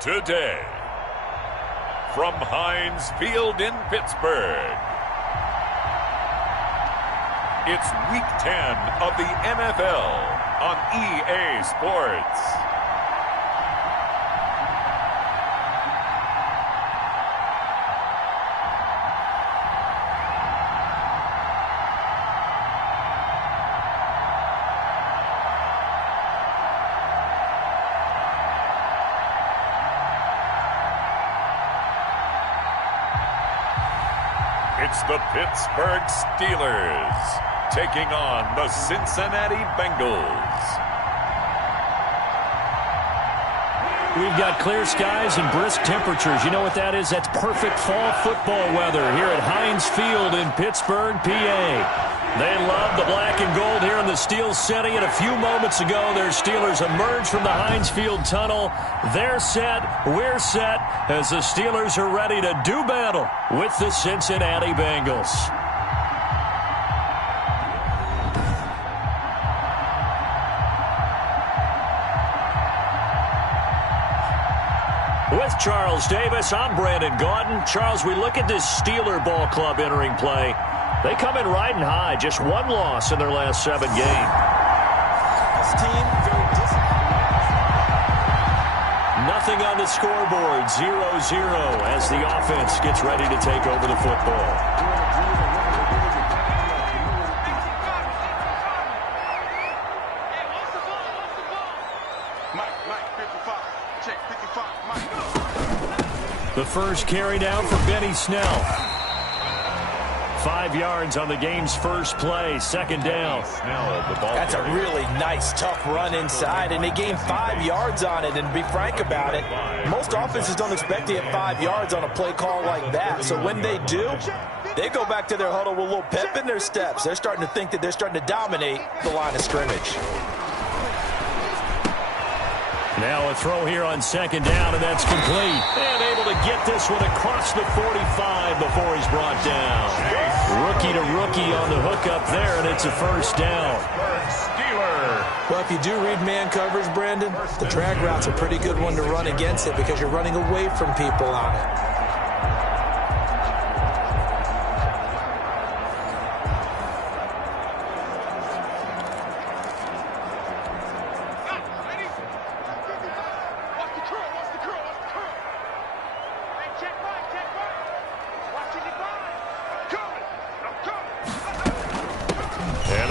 Today, from Heinz Field in Pittsburgh, it's Week 10 of the NFL on EA Sports. It's the Pittsburgh Steelers taking on the Cincinnati Bengals. We've got clear skies and brisk temperatures. You know what that is? That's perfect fall football weather here at Heinz Field in Pittsburgh, PA. They love the black and gold here in the Steel City, and a few moments ago, their Steelers emerged from the Heinz Field tunnel. They're set, we're set, as the Steelers are ready to do battle with the Cincinnati Bengals. With Charles Davis, I'm Brandon Gaudin. Charles, we look at this Steeler ball club entering play. They come in riding high, just one loss in their last 7 games. This team very disciplined. Nothing on the scoreboard, 0-0 as the offense gets ready to take over the football. The first carry down for Benny Snell. 5 yards on the game's first play, second down. That's a really nice, tough run inside, and they gained 5 yards on it. And to be frank about it, most offenses don't expect to get 5 yards on a play call like that. So when they do, they go back to their huddle with a little pep in their steps. They're starting to think that they're starting to dominate the line of scrimmage. Now a throw here on second down, and that's complete. And able to get this one across the 45 before he's brought down. Rookie to rookie on the hookup there, and it's a first down. Well, if you do read man coverage, Brandon, the drag route's a pretty good one to run against it because you're running away from people on it.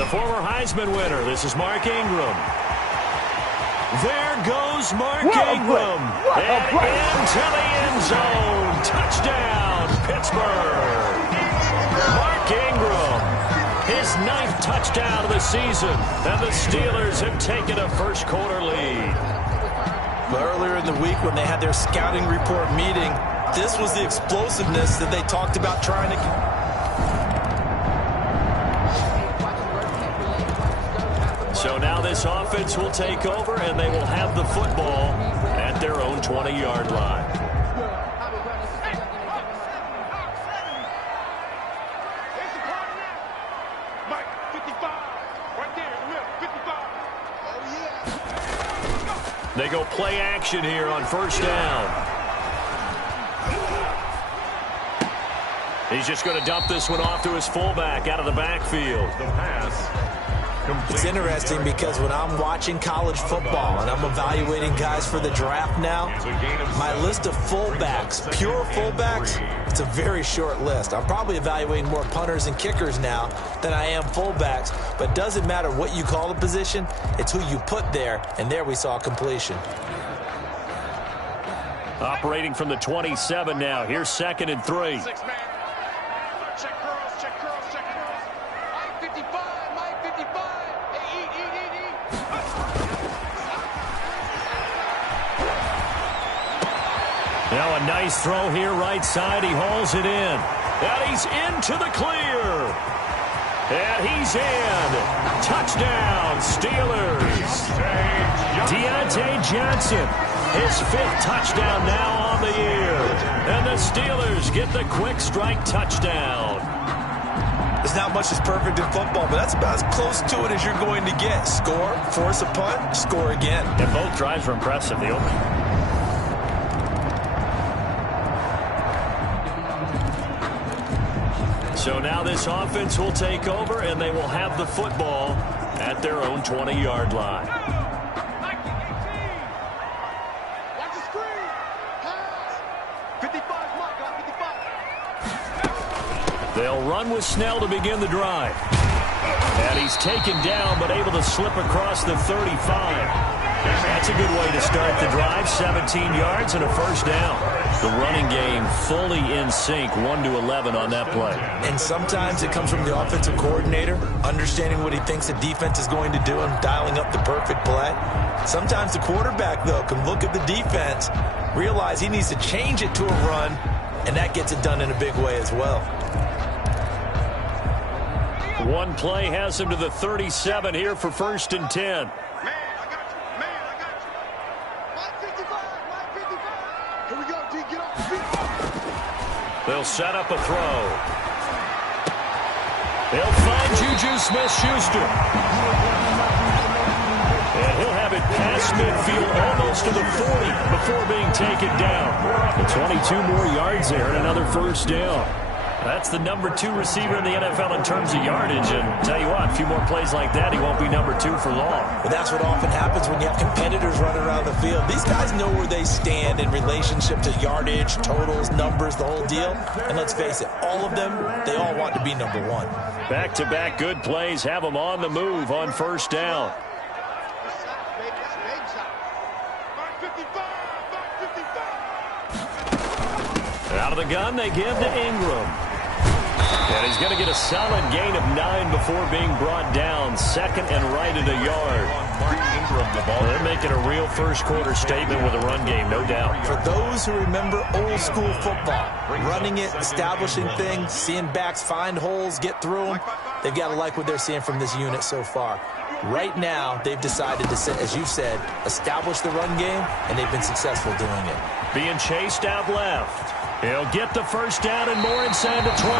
Former Heisman winner. This is Mark Ingram. There goes Mark Ingram. And into the end zone. Touchdown, Pittsburgh. Mark Ingram. His 9th touchdown of the season. And the Steelers have taken a first quarter lead. Earlier in the week when they had their scouting report meeting, this was the explosiveness that they talked about trying to... So now this offense will take over, and they will have the football at their own 20-yard line. They go play action here on first down. He's just going to dump this one off to his fullback out of the backfield. The pass. It's interesting because when I'm watching college football and I'm evaluating guys for the draft now, my list of fullbacks, pure fullbacks, it's a very short list. I'm probably evaluating more punters and kickers now than I am fullbacks, but it doesn't matter what you call the position, it's who you put there, and there we saw completion. Operating from the 27 now. Here's 2nd and 3. Now a nice throw here right side. He hauls it in. And he's into the clear. And he's in. Touchdown, Steelers. Deontay Johnson. His 5th touchdown now on the year. And the Steelers get the quick strike touchdown. There's not much that's perfect in football, but that's about as close to it as you're going to get. Score, force a punt, score again. And both drives were impressive. The opening. So now this offense will take over, and they will have the football at their own 20-yard line. They'll run with Snell to begin the drive. And he's taken down, but able to slip across the 35. That's a good way to start the drive. 17 yards and a first down. The running game fully in sync, 1-11 on that play. And sometimes it comes from the offensive coordinator, understanding what he thinks the defense is going to do and dialing up the perfect play. Sometimes the quarterback, though, can look at the defense, realize he needs to change it to a run, and that gets it done in a big way as well. One play has him to the 37 here for 1st and 10. They'll set up a throw. They'll find Juju Smith-Schuster. And he'll have it past midfield almost to the 40 before being taken down. 22 more yards there and another first down. That's the number 2 receiver in the NFL in terms of yardage. And tell you what, a few more plays like that, he won't be number 2 for long. But that's what often happens when you have competitors running around the field. These guys know where they stand in relationship to yardage, totals, numbers, the whole deal. And let's face it, all of them, they all want to be number 1. Back-to-back good plays have them on the move on first down. Out of the gun, they give to Ingram. And he's going to get a solid gain of 9 before being brought down. 2nd and right at a yard. They're making a real first-quarter statement with a run game, no doubt. For those who remember old-school football, running it, establishing things, seeing backs find holes, get through them, they've got to like what they're seeing from this unit so far. Right now, they've decided to, as you said, establish the run game, and they've been successful doing it. Being chased out left. He'll get the first down and more inside the 20.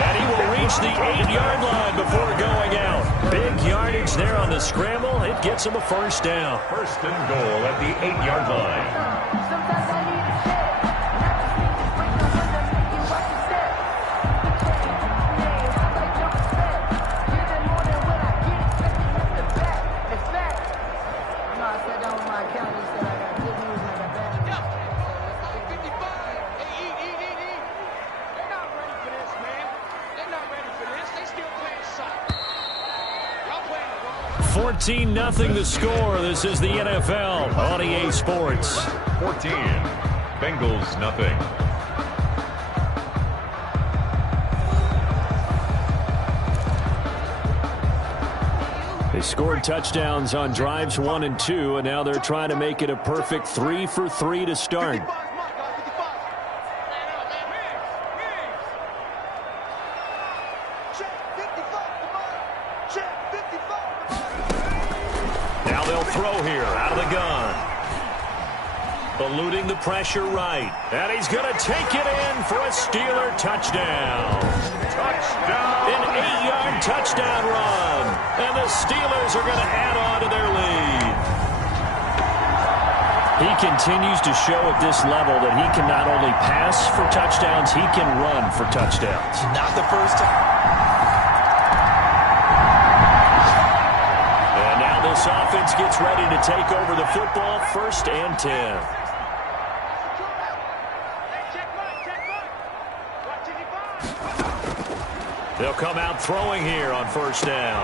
And he will reach the 8-yard line before going out. Big yardage there on the scramble. It gets him a first down. 1st and goal at the 8-yard line. Nothing the score. This is the NFL on EA Sports. 14. Bengals nothing. They scored touchdowns on drives 1 and 2, and now they're trying to make it a perfect 3 for 3 to start. Eluding the pressure right. And he's going to take it in for a Steeler touchdown. Touchdown! An 8-yard touchdown run. And the Steelers are going to add on to their lead. He continues to show at this level that he can not only pass for touchdowns, he can run for touchdowns. Not the first time. And now this offense gets ready to take over the football. 1st and 10. They'll come out throwing here on first down.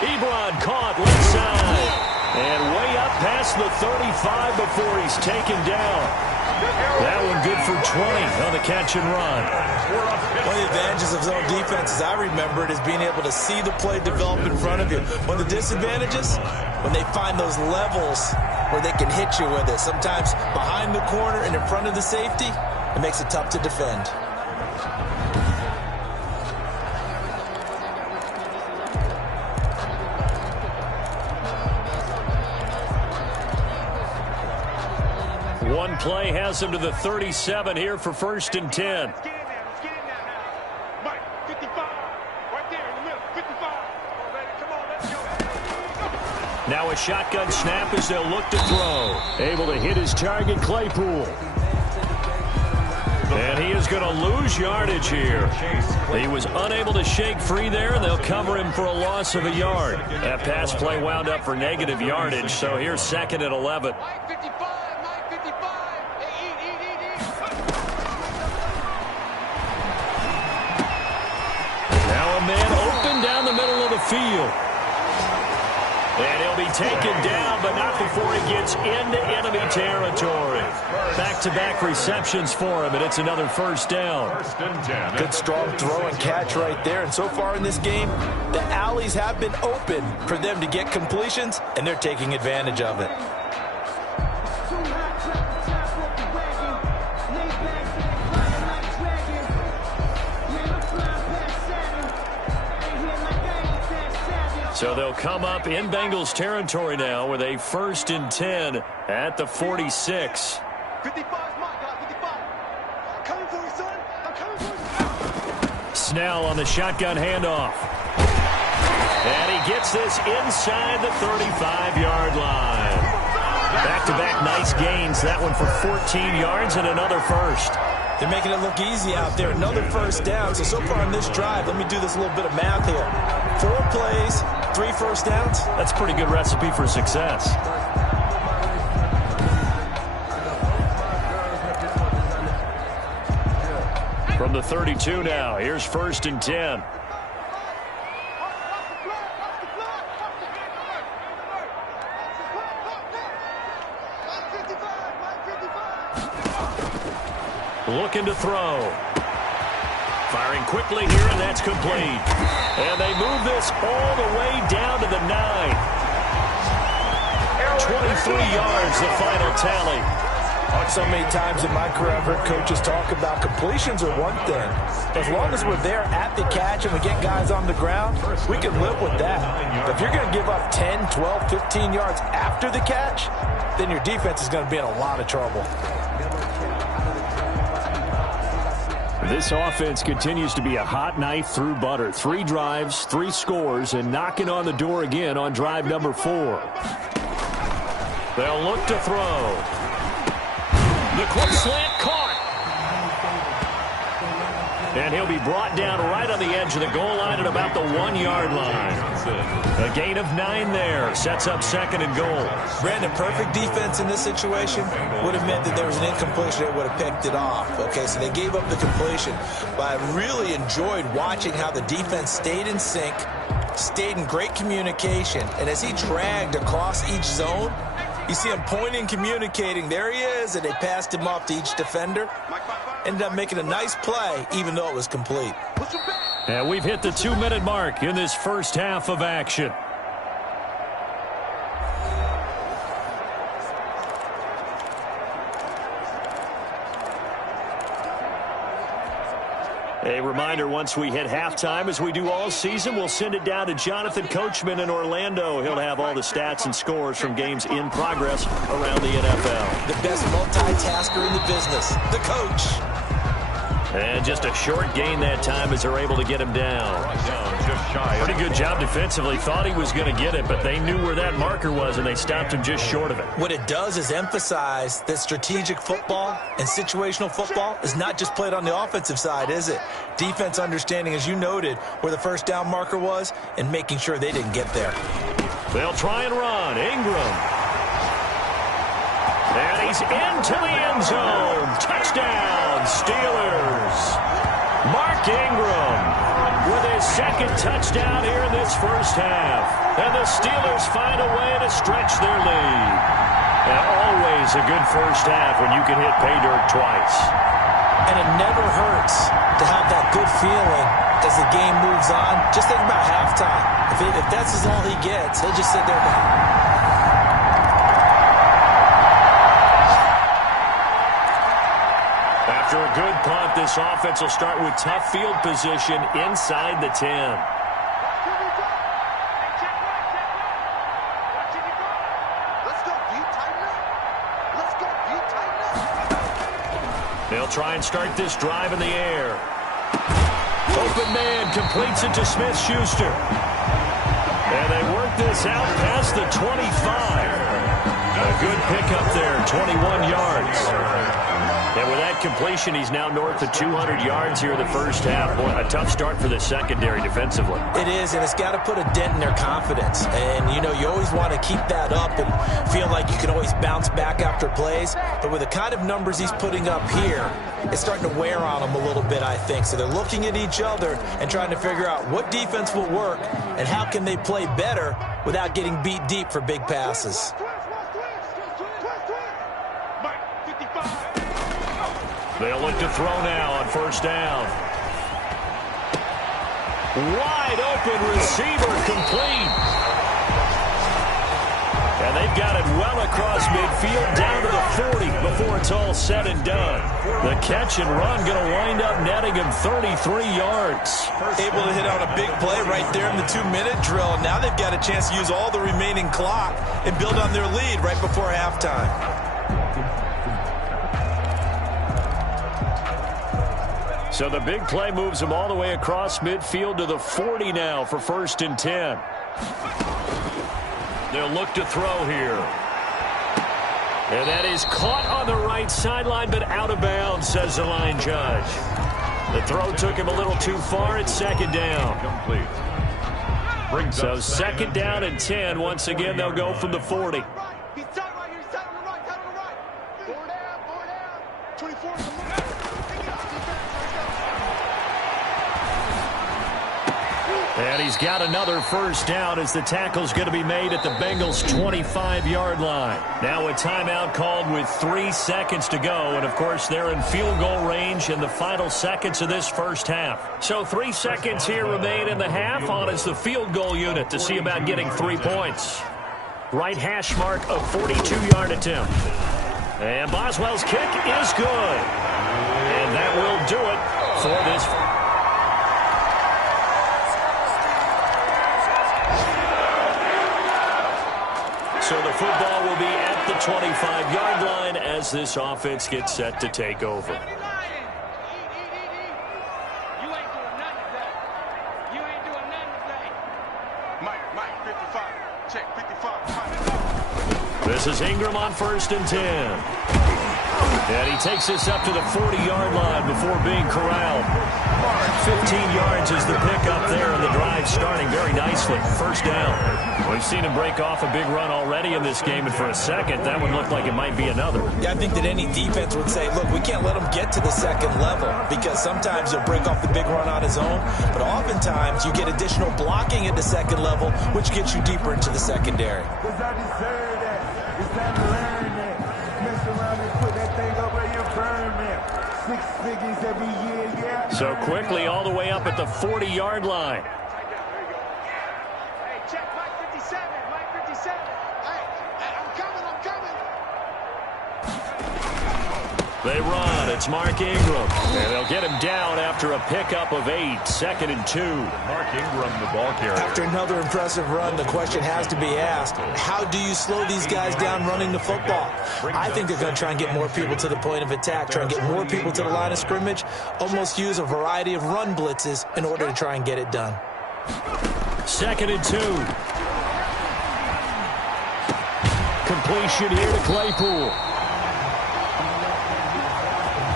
Ebron caught left side. And way up past the 35 before he's taken down. That one good for 20 on the catch and run. One of the advantages of zone defense, as I remember it, is being able to see the play develop in front of you. One of the disadvantages, when they find those levels where they can hit you with it. Sometimes behind the corner and in front of the safety, it makes it tough to defend. One play has him to the 37 here for 1st and 10. Now a shotgun snap as they'll look to throw. Able to hit his target, Claypool. And he is is going to lose yardage here. He was unable to shake free there, and they'll cover him for a loss of a yard. That pass play wound up for negative yardage, so here's 2nd and 11. Now a man open down the middle of the field. And he'll be taken down, but not before he gets into enemy territory. Back-to-back receptions for him, and it's another first down. Good strong throw and catch right there. And so far in this game, the alleys have been open for them to get completions, and they're taking advantage of it. So they'll come up in Bengals territory now with a 1st and 10 at the 46. 55, my guy, 55. I'm coming for you, son. I'm coming for you. Snell on the shotgun handoff. And he gets this inside the 35-yard line. Back-to-back nice gains. That one for 14 yards and another first. They're making it look easy out there. Another first down. So far on this drive, let me do this little bit of math here. 4 plays, 3 first downs. That's a pretty good recipe for success. From the 32 now, here's 1st and 10. Looking to throw. Firing quickly here, and that's complete. And they move this all the way down to the 9. 23 yards, the final tally. So many times in my career, I've heard coaches talk about completions are one thing. As long as we're there at the catch and we get guys on the ground, we can live with that. But if you're going to give up 10, 12, 15 yards after the catch, then your defense is going to be in a lot of trouble. This offense continues to be a hot knife through butter. 3 drives, 3 scores, and knocking on the door again on drive number 4. They'll look to throw. The quick slant caught. And he'll be brought down right on the edge of the goal line at about the 1-yard line. A gain of 9 there. Sets up 2nd and goal. Brandon, perfect defense in this situation would have meant that there was an incompletion. They would have picked it off. Okay, so they gave up the completion. But I really enjoyed watching how the defense stayed in sync, stayed in great communication. And as he dragged across each zone, you see him pointing, communicating. There he is, and they passed him off to each defender. Ended up making a nice play, even though it was complete. And we've hit the 2-minute mark in this first half of action. A reminder, once we hit halftime, as we do all season, we'll send it down to Jonathan Coachman in Orlando. He'll have all the stats and scores from games in progress around the NFL. The best multitasker in the business, the coach. And just a short gain that time as they're able to get him down. Pretty good job defensively. Thought he was going to get it, but they knew where that marker was, and they stopped him just short of it. What it does is emphasize that strategic football and situational football is not just played on the offensive side, is it? Defense understanding, as you noted, where the first down marker was and making sure they didn't get there. They'll try and run. Ingram. And he's into the end zone. Touchdown, Steelers. Mark Ingram with his 2nd touchdown here in this first half. And the Steelers find a way to stretch their lead. And always a good first half when you can hit pay dirt twice. And it never hurts to have that good feeling as the game moves on. Just think about halftime. If that's all he gets, he'll just sit there now. After a good punt, this offense will start with tough field position inside the 10. They'll try and start this drive in the air. Open man completes it to Smith-Schuster. And they work this out past the 25. A good pickup there, 21 yards. And with that completion, he's now north of 200 yards here in the first half. Boy, a tough start for the secondary defensively. It is, and it's got to put a dent in their confidence. And, you know, you always want to keep that up and feel like you can always bounce back after plays. But with the kind of numbers he's putting up here, it's starting to wear on them a little bit, I think. So they're looking at each other and trying to figure out what defense will work and how can they play better without getting beat deep for big passes. They'll look to throw now on first down. Wide open receiver, complete. And they've got it well across midfield down to the 40 before it's all said and done. The catch and run going to wind up netting him 33 yards. Able to hit on a big play right there in the 2-minute drill. Now they've got a chance to use all the remaining clock and build on their lead right before halftime. So the big play moves him all the way across midfield to the 40 now for 1st and 10. They'll look to throw here. And that is caught on the right sideline, but out of bounds, says the line judge. The throw took him a little too far at 2nd down. So 2nd down and 10. Once again, they'll go from the 40. He's tight right here. He's tight on the right. Tight on the right. 4 down. 24. And he's got another first down as the tackle's going to be made at the Bengals' 25-yard line. Now a timeout called with 3 seconds to go. And, of course, they're in field goal range in the final seconds of this first half. So 3 seconds here remain in the half. On is the field goal unit to see about getting 3 points. Right hash mark of 42-yard attempt. And Boswell's kick is good. And that will do it for this. So the football will be at the 25-yard line as this offense gets set to take over. You ain't doing nothing today. You ain't doing nothing today. Mike, 55. Check, 55. This is Ingram on 1st and 10. And he takes this up to the 40-yard line before being corralled. 15 yards is the pickup there, and the drive starting very nicely. First down. We've seen him break off a big run already in this game, and for a second, that would look like it might be another. Yeah, I think that any defense would say, look, we can't let him get to the 2nd level because sometimes he'll break off the big run on his own, but oftentimes you get additional blocking at the 2nd level, which gets you deeper into the secondary. Because I deserve that. It's time to learn that. Mess around and put that thing over your permit. 6 figures every year, yeah. So quickly all the way up at the 40-yard line. Hey, check Mike 57. Mike 57. Hey, I'm coming. They run. It's Mark Ingram. And they'll get him down after a pickup of 8. 2nd and 2. Mark Ingram, the ball carrier. After another impressive run, the question has to be asked, how do you slow these guys down running the football? I think they're going to try and get more people to the point of attack, try and get more people to the line of scrimmage, almost use a variety of run blitzes in order to try and get it done. 2nd and 2. Completion here to Claypool.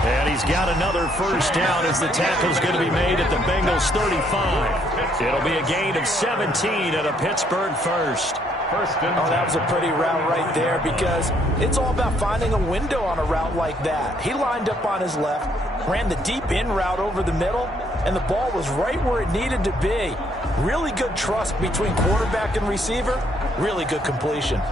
And he's got another first down as the tackle's going to be made at the Bengals' 35. It'll be a gain of 17 at a Pittsburgh first. Oh, that was a pretty route right there because it's all about finding a window on a route like that. He lined up on his left, ran the deep in route over the middle, and the ball was right where it needed to be. Really good trust between quarterback and receiver. Really good completion.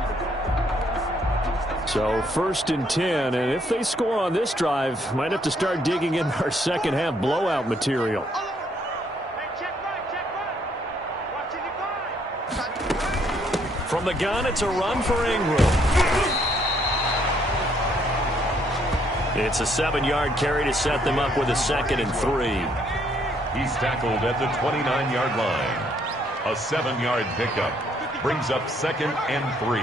So 1st and 10, and if they score on this drive, might have to start digging in our second half blowout material. From the gun, it's a run for Ingram. It's a 7-yard carry to set them up with a 2nd and 3. He's tackled at the 29-yard line. A 7-yard pickup brings up 2nd and 3.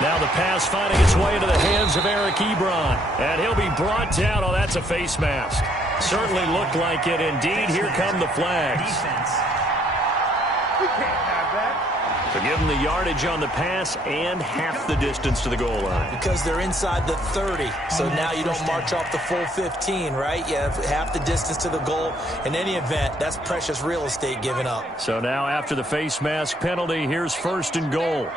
Now the pass finding its way into the hands of Eric Ebron. And he'll be brought down. Oh, that's a face mask. Certainly looked like it. Indeed, here come the flags. We can't have that. So give them the yardage on the pass and half the distance to the goal line. Because they're inside the 30. So now you don't march off the full 15, right? You have half the distance to the goal. In any event, that's precious real estate given up. So now after the face mask penalty, here's first and goal.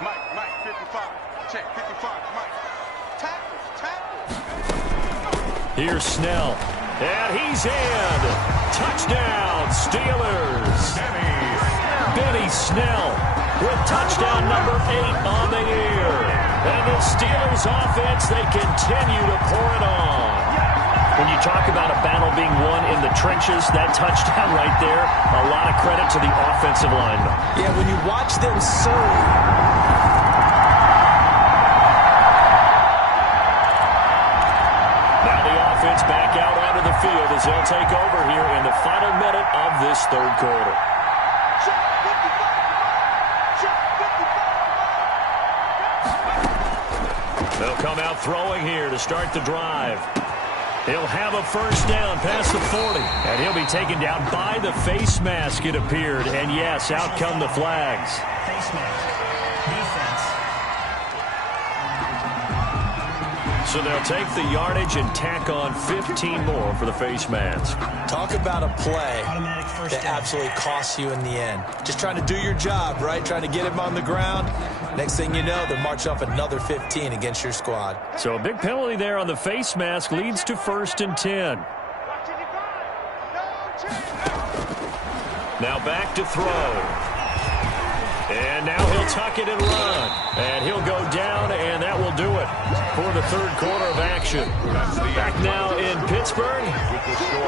Mike, 55. Check, 55, Mike. Tackles. Here's Snell. And he's in. Touchdown, Steelers. Benny Snell with touchdown number 8 on the year. And the Steelers offense, they continue to pour it on. When you talk about a battle being won in the trenches, that touchdown right there, a lot of credit to the offensive lineman. Yeah, when you watch them serve. Now the offense back out onto the field as they'll take over here in the final minute of this third quarter. They'll come out throwing here to start the drive. He'll have a first down past the 40. And he'll be taken down by the face mask, it appeared. And yes, out come the flags. Face mask. Defense. So they'll take the yardage and tack on 15 more for the face mask. Talk about a play that absolutely costs you in the end. Just trying to do your job, right? Trying to get him on the ground. Next thing you know, they'll march off another 15 against your squad. So a big penalty there on the face mask leads to first and 10. Now back to throw. And now he'll tuck it and run. And he'll go down, and that will do it for the third quarter of action. Back now in Pittsburgh.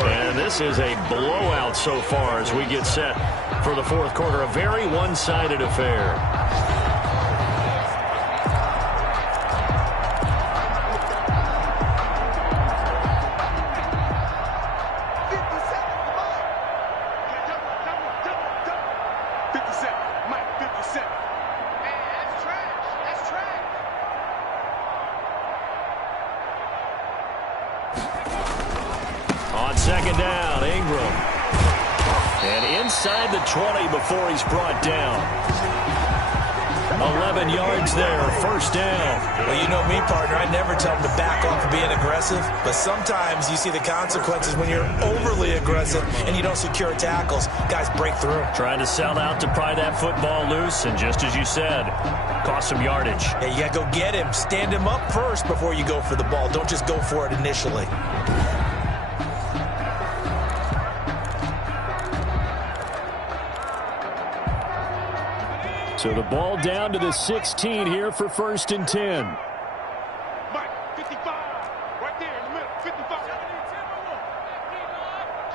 And this is a blowout so far as we get set for the fourth quarter. A very one-sided affair. On second down, Ingram. And inside the 20 before he's brought down. 11 yards there, first down. Well, you know me, partner. I never tell them to back off of being aggressive. But sometimes you see the consequences when you're overly aggressive and you don't secure tackles. Guys break through. Trying to sell out to pry that football loose. And just as you said, cost some yardage. Yeah, you got to go get him. Stand him up first before you go for the ball. Don't just go for it initially. So the ball down to the 16 here for first and 10. Mike, 55. Right there in the middle. 55.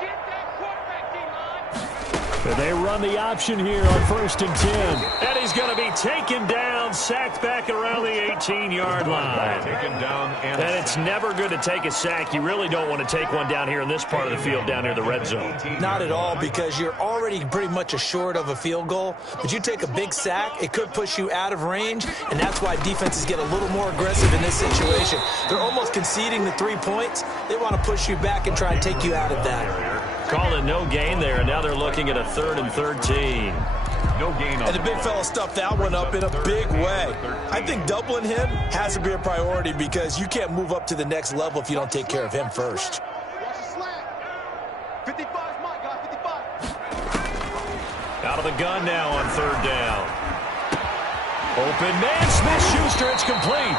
Get that quarterback, D-line. They run the option here on first and 10. And he's going to be taken down, sacked back around the 18-yard line. Taken down And it's never good to take a sack. You really don't want to take one down here in this part of the field, down near the red zone. Not at all, because you're already pretty much assured of a field goal. But you take a big sack, it could push you out of range, and that's why defenses get a little more aggressive in this situation. They're almost conceding the 3 points. They want to push you back and try and take you out of that. Calling no gain there, and now they're looking at a 3rd and 13. no gain. And the big fella stuffed that one up in a big way. I think doubling him has to be a priority because you can't move up to the next level if you don't take care of him first. Watch the slant. 55's Mike, guys, 55. Out of the gun now on 3rd down. Open man, Smith-Schuster, it's complete.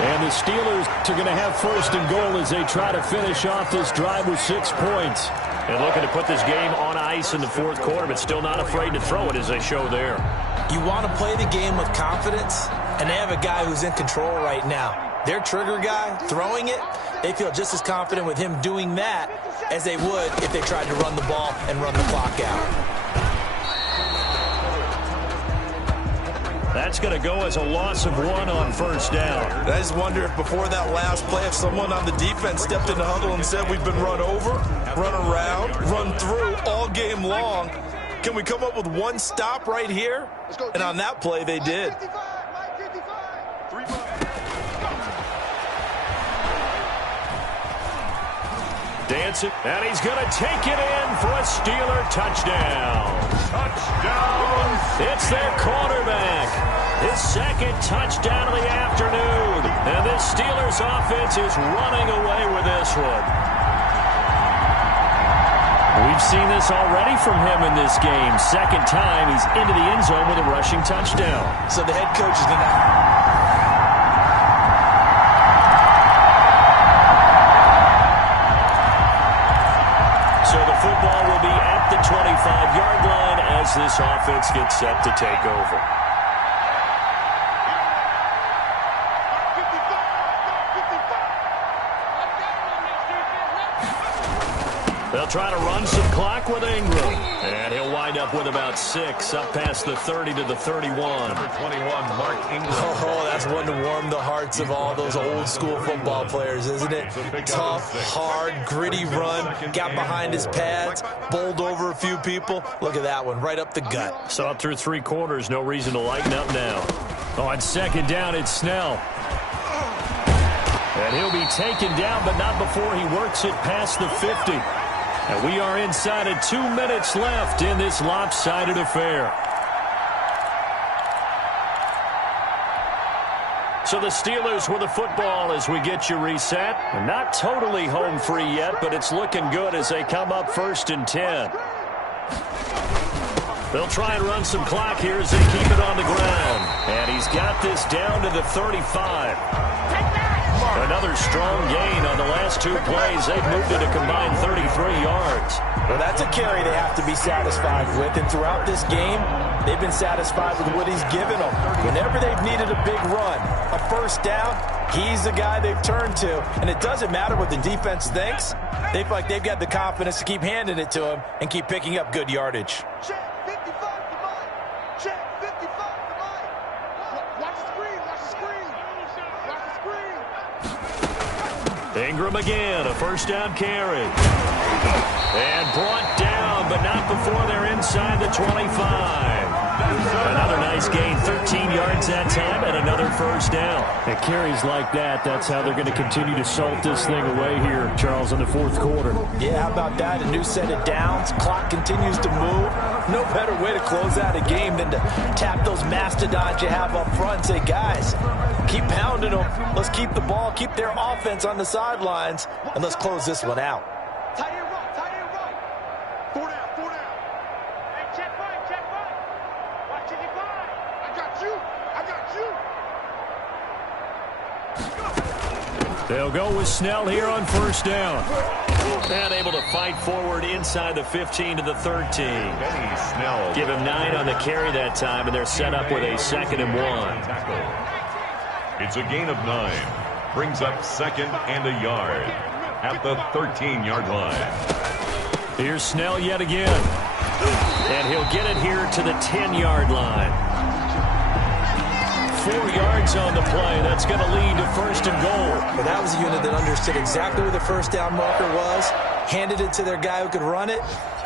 And the Steelers are going to have 1st and goal as they try to finish off this drive with 6 points. And looking to put this game on ice in the 4th quarter, but still not afraid to throw it as they show there. You want to play the game with confidence, and they have a guy who's in control right now. Their trigger guy, throwing it, they feel just as confident with him doing that as they would if they tried to run the ball and run the clock out. That's going to go as a loss of 1 on 1st down. I just wonder if before that last play, if someone on the defense stepped in the huddle and said, we've been run over, run around, run through all game long. Can we come up with one stop right here? And on that play, they did. Mike 55. 3 bucks. defensive. And he's going to take it in for a Steeler touchdown. Touchdown! It's their quarterback. His second touchdown of the afternoon. And this Steelers offense is running away with this one. We've seen this already from him in this game. Second time he's into the end zone with a rushing touchdown. So the head coach is going to... So the football will be at the 25-yard line as this offense gets set to take over. They'll try to run some clock with Ingram. And he'll wind up with about 6 up past the 30 to the 31. Number 21, Mark Ingram. Oh, that's one to warm the hearts of all those old school football players, isn't it? Tough, hard, gritty run. Got behind his pads, bowled over a few people. Look at that one, right up the gut. So up through 3 quarters, no reason to lighten up now. On second down, it's Snell. And he'll be taken down, but not before he works it past the 50. And we are inside of 2 minutes left in this lopsided affair. So the Steelers with the football as we get you reset. Not totally home free yet, but it's looking good as they come up 1st and 10. They'll try and run some clock here as they keep it on the ground. And he's got this down to the 35. Another strong gain on the last 2 plays. They've moved it a combined 33 yards. Well, that's a carry they have to be satisfied with. And throughout this game, they've been satisfied with what he's given them. Whenever they've needed a big run, a first down, he's the guy they've turned to. And it doesn't matter what the defense thinks. They feel like they've got the confidence to keep handing it to him and keep picking up good yardage. Check 55 to mine. Check 55 to mine. Watch the screen. Watch the screen. Watch the screen. Ingram again, a first down carry. And brought down, but not before they're inside the 25. Another nice gain, 13 yards that time, and another first down. And carries like that, that's how they're going to continue to salt this thing away here, Charles, in the 4th quarter. Yeah, how about that? A new set of downs. Clock continues to move. No better way to close out a game than to tap those mastodons you have up front and say, guys, keep pounding them. Let's keep the ball, keep their offense on the sidelines, and let's close this one out. Tight end right. Tight end right. 4 down. 4 down. Hey, check right. Check right. Watch it divide. I got you. They'll go with Snell here on first down. And able to fight forward inside the 15 to the 13. Benny Snell. Give him 9 on the carry that time, and they're set up with a 2nd and 1. It's a gain of 9. Brings up 2nd and a yard at the 13-yard line. Here's Snell yet again. And he'll get it here to the 10-yard line. 4 yards on the play. That's going to lead to 1st and goal. But that was a unit that understood exactly where the first down marker was, handed it to their guy who could run it,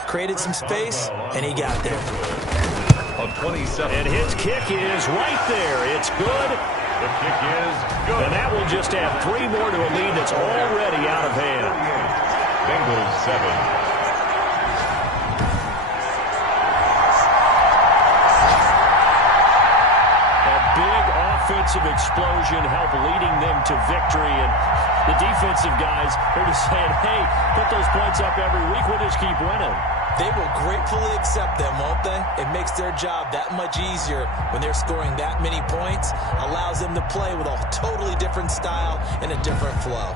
created some space, and he got there. A 27. And his kick is right there. It's good. The kick is good. And that will just add 3 more to a lead that's already out of hand. Bengals 7. Offensive explosion help leading them to victory, and the defensive guys are just saying, hey, put those points up every week, we'll just keep winning. They will gratefully accept them, won't they? It makes their job that much easier when they're scoring that many points, allows them to play with a totally different style and a different flow.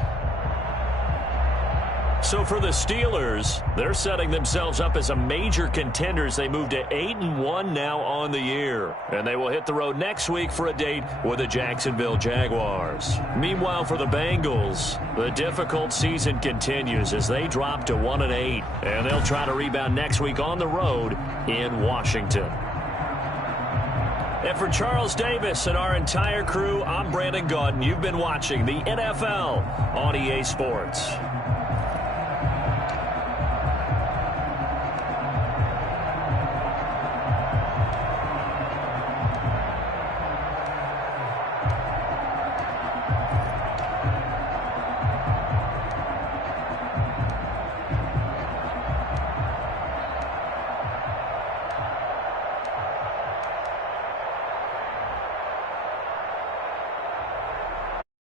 So for the Steelers, they're setting themselves up as a major contender as they move to 8-1 now on the year. And they will hit the road next week for a date with the Jacksonville Jaguars. Meanwhile, for the Bengals, the difficult season continues as they drop to 1-8. And they'll try to rebound next week on the road in Washington. And for Charles Davis and our entire crew, I'm Brandon Gaudin. You've been watching the NFL on EA Sports.